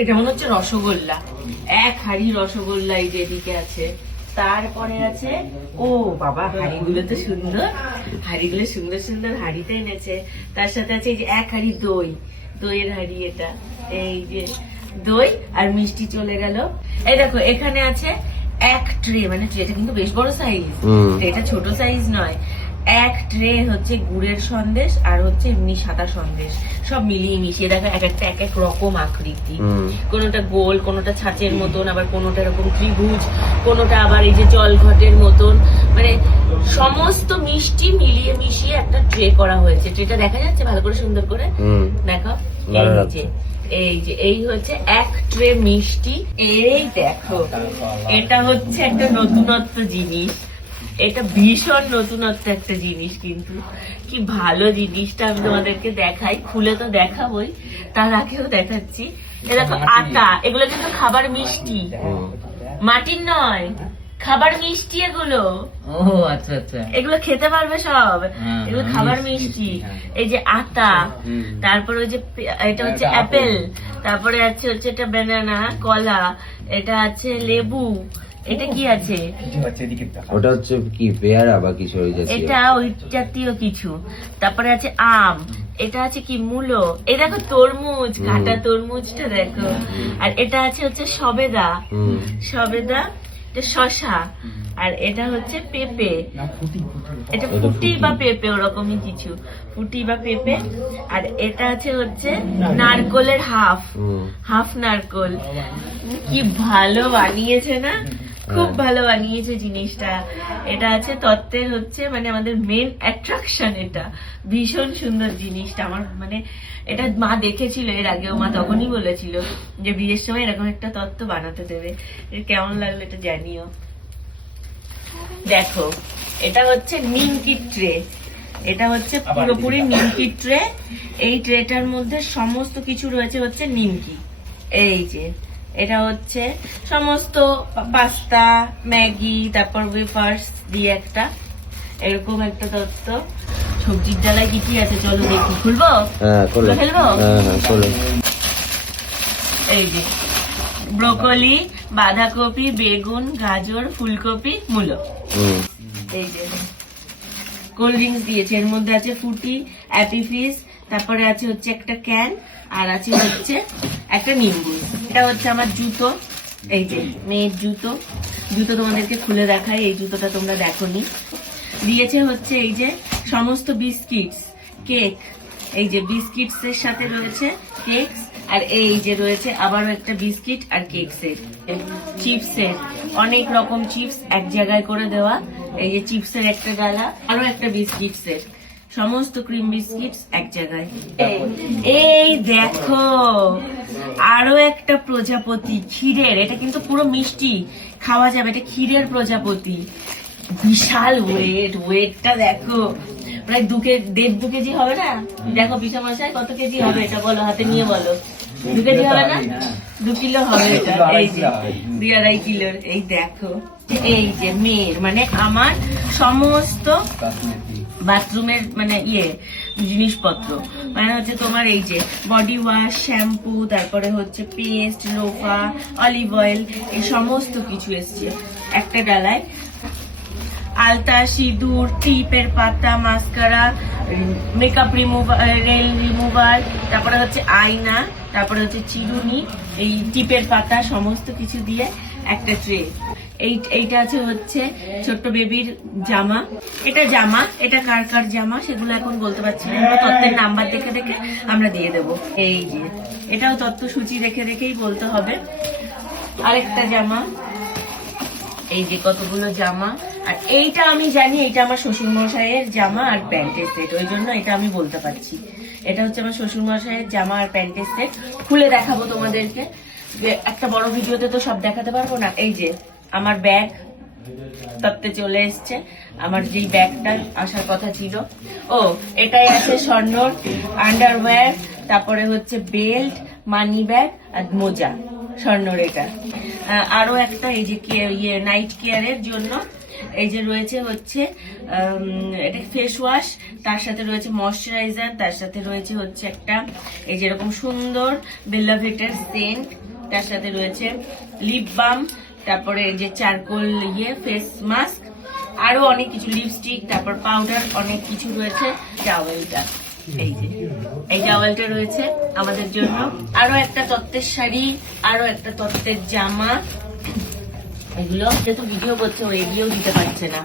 এটা মনে হচ্ছে রসগোল্লা, এক হাড়ি রসগোল্লা এই যে এদিকে আছে। তারপরে আছে, ও বাবা হাড়িগুলো তো সুন্দর, হাড়িগুলো সুন্দর সুন্দর হাড়িতে এনেছে। তার সাথে আছে এই যে এক হাড়ি দই, দইয়ের হাড়ি এটা। এই যে দই আর মিষ্টি চলে গেল। এই দেখো এখানে আছে এক ট্রে, মানে ট্রেটা কিন্তু বেশ বড় সাইজ, এটা ছোট সাইজ নয়। এক ট্রে হচ্ছে গুড়ের সন্দেশ আর হচ্ছে এমনি সাদা সন্দেশ, সব মিলিয়ে মিশিয়ে। দেখো এক একটা এক এক রকম আকৃতি, কোনোটা গোল, কোনোটা ছাঁচের মতন, আবার কোনোটা এরকম ত্রিভুজ, কোনোটা আবার এই যে জলঘটের মতন, মানে সমস্ত মিষ্টি মিলিয়ে মিশিয়ে একটা ট্রে করা হয়েছে। ট্রেটা দেখা যাচ্ছে ভালো করে, সুন্দর করে দেখো। এই যে এই হচ্ছে এক ট্রে মিষ্টি। এই দেখো এটা হচ্ছে একটা নতুনত্ব জিনিস, এটা ভীষণ নতুনত্ব একটা জিনিস, কিন্তু কি ভালো জিনিসটা আমি তোমাদেরকে দেখাই, খুলে তো দেখাবোই, তার আগেও দেখাচ্ছি। এ দেখো আটা, এগুলো কিন্তু খাবার মিষ্টি, মাটির নয়, খাবার মিষ্টি এগুলো। ও আচ্ছা আচ্ছা, এগুলো খেতে পারবে সব, এগুলো খাবার মিষ্টি। এই যে আটা, তারপরে ওই যে এটা হচ্ছে অ্যাপেল, তারপরে আছে হচ্ছে এটা ব্যানানা, কলা, এটা আছে লেবু, এটা কি আছে, ওটা হচ্ছে কি পেয়ারা বা কিছু ওই জাতীয়, এটা ওই জাতীয় কিছু। তারপরে আছে আম, এটা আছে কি মূলো, এই দেখো তরমুজ, কাঁটা তরমুজটা দেখো। আর এটা আছে হচ্ছে সবেদা, সবেদা, এটা শশা, আর এটা হচ্ছে পেঁপে, এটা ফুটি বা পেঁপে ওরকমই কিছু, ফুটি বা পেঁপে। আর এটা আছে হচ্ছে নারকলের হাফ, হাফ নারকল। কি ভালো বানিয়েছে না, খুব ভালো বানিয়েছে জিনিসটা। এটা আছে তত্ত্বের হচ্ছে মানে আমাদের মেন অ্যাট্রাকশন, এটা ভীষণ সুন্দর জিনিসটা। আমার মানে এটা মা দেখেছিল এর আগেও, মা তখনই বলেছিল যে বিয়ের সময় এরকম একটা তত্ত্ব বানাতে দেবে। কেমন লাগলো এটা জানিও। দেখো এটা হচ্ছে নিমকি ট্রে, এটা হচ্ছে পুরোপুরি নিমকি ট্রে। এই ট্রেটার মধ্যে সমস্ত কিছু রয়েছে হচ্ছে নিমকি। এই যে এটা হচ্ছে সমস্ত পাস্তা, ম্যাগি, তারপর ওয়েফার্স দিয়ে একটা এরকম একটা তত্ত্ব। সবজির ডালায় কি কি আছে চলো দেখি, খুলবো, ফেলবো। এই যে ব্রোকলি, বাঁধাকপি, বেগুন, গাজর, ফুলকপি, মূলো। এই যে কোল্ড ড্রিঙ্কস দিয়েছে, এর মধ্যে আছে ফুটি, অ্যাপি ফিজ, তারপরে আছে হচ্ছে একটা ক্যান, আর আছে হচ্ছে একটা নিম্বু। এটা হচ্ছে আমার জুতো, এই যে মেয়ের জুতো, জুতো তোমাদেরকে খুলে দেখাই, এই জুতোটা তোমরা দেখোনি। দিয়েছে হচ্ছে এই যে সমস্ত বিস্কিটস, কেক, এই যে বিস্কিটস এর সাথে রয়েছে কেকস, আর এই যে রয়েছে আবারও একটা বিস্কিট আর কেক সেট, চিপসের অনেক রকম চিপস এক জায়গায় করে দেওয়া। এই যে চিপসের একটা গালা, আরো একটা বিস্কিট সেট, সমস্ত ক্রিম বিস্কিটস এক জায়গায়। এই দেখো আরো একটা প্রজাপতি ক্ষীরের, এটা কিন্তু পুরো মিষ্টি, খাওয়া যাবে, এটা ক্ষীরের প্রজাপতি। বিশাল ওয়েট, ওয়েটটা দেখো প্রায় 1.5 কেজি হবে না? দেখো পিসামশাই কত কেজি হবে এটা বলো, হাতে নিয়ে বলো। 2 কেজি হবে না? 2 কিলো হবে এটা। এই যে 2.5 কিলোর। এই দেখো এই যে মেয়ের মানে আমার সমস্ত বাথরুমের মানে জিনিসপত্র, মানে হচ্ছে তোমার এই যে বডি ওয়াশ, শ্যাম্পু, তারপরে হচ্ছে পেস্ট, লোফা, অলিভ অয়েল, এই সমস্ত কিছু এসছে একটা ডালায়। আলতা, সিঁদুর, টিপের পাতা, মাস্কারা, মেকআপ রিমুভার, তারপরে হচ্ছে আয়না, তারপরে হচ্ছে চিরুনি, এই টিপের পাতা, সমস্ত কিছু দিয়ে একটা ট্রে। এইটা আছে হচ্ছে ছোট্ট বেবির জামা, এটা জামা, এটা কার কার জামা সেগুলো এখন বলতে পারছি না, তত্ত্বের নাম্বার দেখে দেখে আমরা দিয়ে দেবো। এই যে এটাও তত্ত্ব সূচি দেখে দেখেই বলতে হবে। আরেকটা জামা, এই যে কতগুলো জামা। আর এইটা আমি জানি এটা আমার শ্বশুর মশাইয়ের জামা আর প্যান্টের সেট, ওই জন্য এটা আমি বলতে পারছি। এটা হচ্ছে আমার শ্বশুর মশাইয়ের জামা আর প্যান্টের সেট, খুলে দেখাবো তোমাদেরকে, একটা বড় ভিডিওতে তো সব দেখাতে পারবো না। এই যে আমার ব্যাগ তত্ত্বে চলে এসছে, আমার যেই ব্যাগটা আসার কথা ছিল। ও এটাই আছে স্বর্ণর আন্ডারওয়্যার, তারপরে হচ্ছে বেল্ট, মানি ব্যাগ আর মোজা, স্বর্ণর এটা। আরো একটা এই যে নাইট কেয়ারের জন্য এই যে রয়েছে হচ্ছে এটা ফেস ওয়াশ, তার সাথে রয়েছে ময়শ্চারাইজার, তার সাথে রয়েছে হচ্ছে একটা এই যেরকম সুন্দর বেলাভেটের সেন্ট, তার সাথে রয়েছে লিপ বাম, তারপরে এই যে চারকোল ফেস মাস্ক, আরো অনেক কিছু লিপস্টিক, তারপর পাউডার, অনেক কিছু রয়েছে। টাওয়েলটা এই যে এই টাওয়েলটা রয়েছে আমাদের জন্য, আরো একটা তত্ত্বের শাড়ি, আরো একটা তত্ত্বের জামা, এগুলো যেহেতু ভিডিও করছে ও এগিয়েও দিতে পারছে না।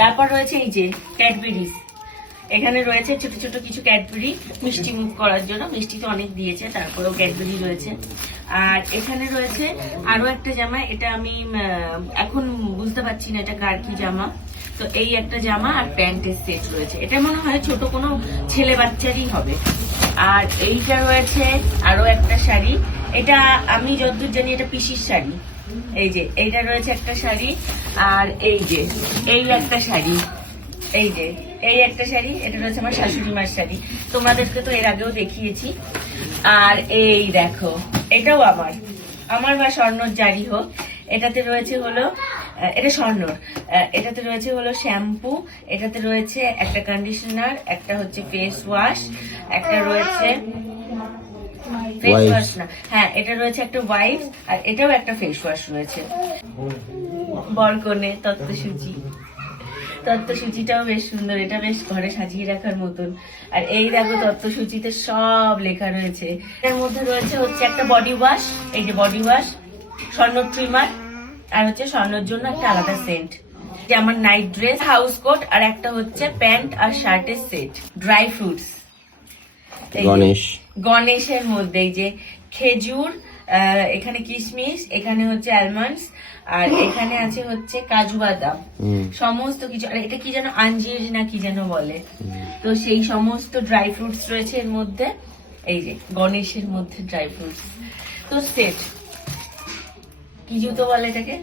তারপর রয়েছে এই যে ক্যাডবেরিজ, এখানে রয়েছে ছোট ছোট কিছু ক্যাডবেরি মিষ্টি মুখ করার জন্য, মিষ্টি তো অনেক দিয়েছে তারপরেও ক্যাডবেরি রয়েছে। আর এখানে রয়েছে আরো একটা জামা, এটা আমি এখন বুঝতে পারছি না এটা কার কি জামা, তো এই একটা জামা আর প্যান্টের সেট রয়েছে, এটা মনে হয় ছোট কোনো ছেলে বাচ্চারই হবে। আর এইটা রয়েছে আরো একটা শাড়ি, এটা আমি যতদূর জানি এটা পিসির শাড়ি, এই যে এইটা রয়েছে একটা শাড়ি, আর এই যে এই একটা শাড়ি, এই যে এই একটা শাড়ি, এটা রয়েছে আমার শাশুড়ি মার শাড়ি, তোমাদেরকে তো এর আগেও দেখিয়েছি। আর এই দেখো এটাও আমার বা স্বর্ণর জারি হোক, এটাতে রয়েছে হলো এটা স্বর্ণর, এটাতে রয়েছে হলো শ্যাম্পু, এটাতে রয়েছে একটা কন্ডিশনার, একটা হচ্ছে ফেস ওয়াশ, একটা রয়েছে ফেস ওয়াশ না, হ্যাঁ এটা রয়েছে একটা ওয়াইফ, আর এটাও একটা ফেস ওয়াশ রয়েছে। বরকনে তত্ত্বসূচিটাও বেশ সুন্দর, এটা বেশ ঘরে সাজিয়ে রাখার মতন। আর এই দেখো তত্ত্বসূচিতে সব লেখা রয়েছে, এর মধ্যে রয়েছে হচ্ছে একটা বডি ওয়াশ, এই যে বডি ওয়াশ, স্বর্ণ ট্রিমার, আর হচ্ছে স্বর্ণর জন্য একটা আলাদা সেন্ট, যে আমার নাইট ড্রেস, হাউস কোট, আর একটা হচ্ছে প্যান্ট আর শার্টের সেট, ড্রাই ফ্রুটস, গণেশের মধ্যে এই যে খেজুর, এখানে কিশমিশ, এখানে হচ্ছে আলমন্ডস, আর এখানে আছে হচ্ছে কাজু বাদাম, সমস্ত কিছু, আর এটা কি যেন আঞ্জির না কি যেন বলে, তো সেই সমস্ত ড্রাই ফ্রুটস রয়েছে এর মধ্যে, এই যে গণেশের মধ্যে ড্রাই ফ্রুটস, তো সেট কি জুতো বলে এটাকে,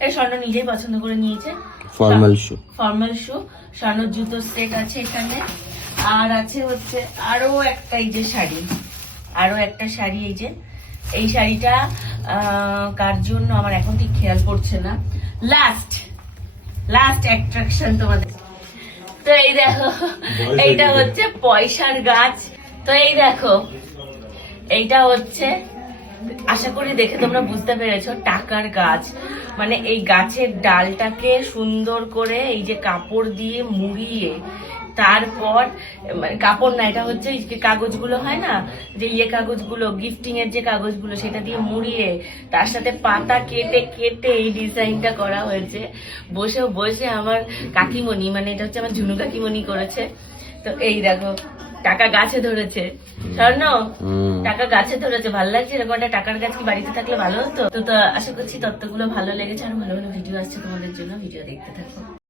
এটা স্বর্ণ নিজেই পছন্দ করে নিয়েছে, ফর্মাল শু, স্বর্ণর জুতো সেট আছে এখানে। আর আছে হচ্ছে আরো একটা এই যে শাড়ি, আরো একটা শাড়ি, এই যে এই শাড়িটা কার জন্য আমার এখন ঠিক খেয়াল পড়ছে না, লাস্ট অ্যাট্রাকশন তোমাদের। তো এই দেখো এইটা হচ্ছে পয়সার গাছ, তো এই দেখো এইটা হচ্ছে, আশা করি দেখে তোমরা বুঝতে পেরেছো, টাকার গাছ, মানে এই গাছের ডালটাকে সুন্দর করে এই যে কাপড় দিয়ে মুড়িয়ে, তারপর মানে কাপড় না, এটা হচ্ছে কাগজগুলো হয় না যে কাগজগুলো গিফটিং এর যে কাগজগুলো, সেটা দিয়ে মুড়িয়ে তার সাথে পাতা কেটে কেটে এই ডিজাইনটা করা হয়েছে। বসে আমার কাকিমণি, মানে এটা হচ্ছে আমার ঝুনু কাকিমণি করেছে। তো এই দেখো টাকা গাছে ধরেছে, স্বর্ণ টাকা গাছে ধরেছে, ভালো লাগছে এরকম একটা টাকার গাছ কি বাড়িতে থাকলে ভালো হতো। তো আশা করছি তত্ত্বগুলো ভালো লেগেছে, আর ভালো ভালো ভিডিও আসছে তোমাদের জন্য, ভিডিও দেখতে থাকো।